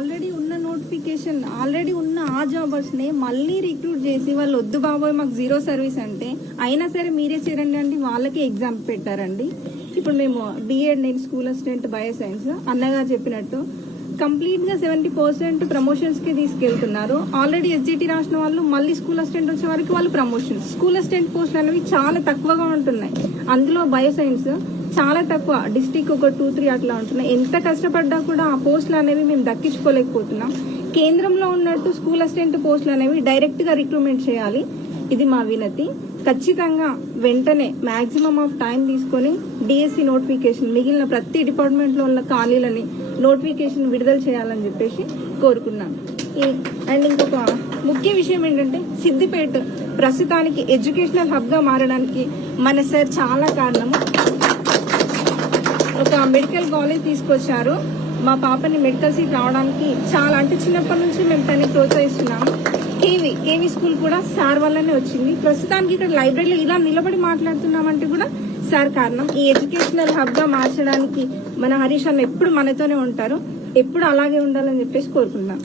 Already ఉన్న notification already ఉన్న ఆ జాబర్స్ ని మళ్ళీ రిక్రూట్ చేసి వాళ్ళు వద్దు బాబోయ్ మాకు జీరో సర్వీస్ అంటే అయినా సరే మీరే చేరండి అంటే వాళ్ళకి ఎగ్జామ్ పెట్టారండి. ఇప్పుడు మేము బిఎడ్ నేను స్కూల్ అసిస్టెంట్ బయోసైన్స్ అన్నగా చెప్పినట్టు కంప్లీట్ గా 70% ప్రమోషన్స్ కి తీసుకెళ్తున్నారు. ఆల్రెడీ ఎస్జిటి రాసిన వాళ్ళు మళ్ళీ స్కూల్ అసిస్టెంట్ వచ్చే వరకు వాళ్ళు ప్రమోషన్. స్కూల్ అసిస్టెంట్ పోస్టులు అనేవి చాలా తక్కువగా ఉంటున్నాయి. అందులో బయోసైన్స్ చాలా తక్కువ, డిస్టిక్ ఒక 2-3 అట్లా ఉంటున్నాయి. ఎంత కష్టపడ్డా కూడా ఆ పోస్టులు అనేవి మేము దక్కించుకోలేకపోతున్నాం. కేంద్రంలో ఉన్నట్టు స్కూల్ అసిస్టెంట్ పోస్టులు అనేవి డైరెక్ట్ గా రిక్రూట్మెంట్ చేయాలి. ఇది మా వినతి. ఖచ్చితంగా వెంటనే మాక్సిమం ఆఫ్ టైం తీసుకొని డిఎస్సి నోటిఫికేషన్ మిగిలిన ప్రతి డిపార్ట్మెంట్ లో ఉన్న ఖాళీలని నోటిఫికేషన్ విడుదల చేయాలని చెప్పేసి కోరుకున్నాను. అండ్ ఇంకొక ముఖ్య విషయం ఏంటంటే సిద్దిపేట ప్రస్తుతానికి ఎడ్యుకేషనల్ హబ్ గా మారడానికి మన సార్ చాలా కారణము. ఒక మెడికల్ కాలేజ్ తీసుకొచ్చారు. మా పాపని మెడికల్ సీట్ రావడానికి చాలా అంటే చిన్నప్పటి నుంచి మేము తనని ప్రోత్సహిస్తున్నాము. కేవీ స్కూల్ కూడా సార్ వల్లనే వచ్చింది. ప్రస్తుతానికి ఇక్కడ లైబ్రరీలో ఇలా నిలబడి మాట్లాడుతున్నామంటే కూడా సార్ కారణం. ఈ ఎడ్యుకేషనల్ హబ్ గా మార్చడానికి మన హరీష్ అన్న ఎప్పుడు మనతోనే ఉంటారు. ఎప్పుడు అలాగే ఉండాలని చెప్పేసి కోరుకుంటున్నాం.